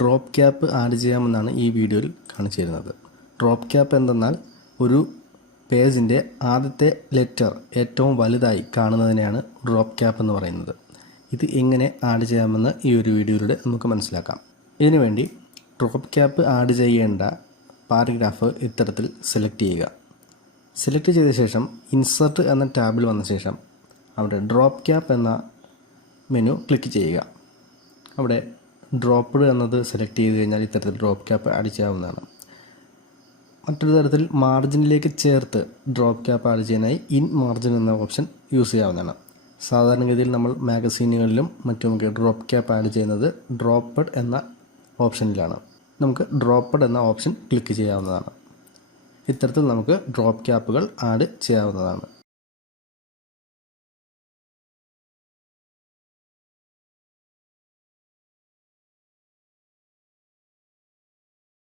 Drop cap add ചെയ്യാമെന്നാണ് ഈ വീഡിയോയിൽ കാണിച്ചു തരുന്നത്. ഡ്രോപ്പ് ക്യാപ്പ് എന്തെന്നാൽ ഒരു പേജിൻ്റെ ആദ്യത്തെ ലെറ്റർ ഏറ്റവും വലുതായി കാണുന്നതിനെയാണ് ഡ്രോപ്പ് ക്യാപ്പ് എന്ന് പറയുന്നത്. ഇത് എങ്ങനെ ആഡ് ചെയ്യാമെന്ന് ഈ ഒരു വീഡിയോയിലൂടെ നമുക്ക് മനസ്സിലാക്കാം. ഇതിനുവേണ്ടി ഡ്രോപ്പ് ക്യാപ്പ് ആഡ് ചെയ്യേണ്ട പാരഗ്രാഫ് ഇത്തരത്തിൽ സെലക്ട് ചെയ്യുക. സെലക്ട് ചെയ്ത ശേഷം ഇൻസർട്ട് എന്ന ടാബിൽ വന്ന ശേഷം അവിടെ ഡ്രോപ്പ് ക്യാപ്പ് എന്ന മെനു ക്ലിക്ക് ചെയ്യുക. അവിടെ ഡ്രോപ്പ്ഡ് എന്നത് സെലക്ട് ചെയ്ത് കഴിഞ്ഞാൽ ഇത്തരത്തിൽ ഡ്രോപ്പ് ക്യാപ്പ് ആഡ് ചെയ്യാവുന്നതാണ്. മറ്റൊരു തരത്തിൽ മാർജിനിലേക്ക് ചേർത്ത് ഡ്രോപ്പ് ക്യാപ്പ് ആഡ് ചെയ്യാനായി ഇൻ മാർജിൻ എന്ന ഓപ്ഷൻ യൂസ് ചെയ്യാവുന്നതാണ്. സാധാരണഗതിയിൽ നമ്മൾ മാഗസീനുകളിലും മറ്റുമൊക്കെ ഡ്രോപ്പ് ക്യാപ്പ് ആഡ് ചെയ്യുന്നത് ഡ്രോപ്പഡ് എന്ന ഓപ്ഷനിലാണ്. നമുക്ക് ഡ്രോപ്പഡ് എന്ന ഓപ്ഷൻ ക്ലിക്ക് ചെയ്യാവുന്നതാണ്. ഇത്തരത്തിൽ നമുക്ക് ഡ്രോപ്പ് ക്യാപ്പുകൾ ആഡ് ചെയ്യാവുന്നതാണ്.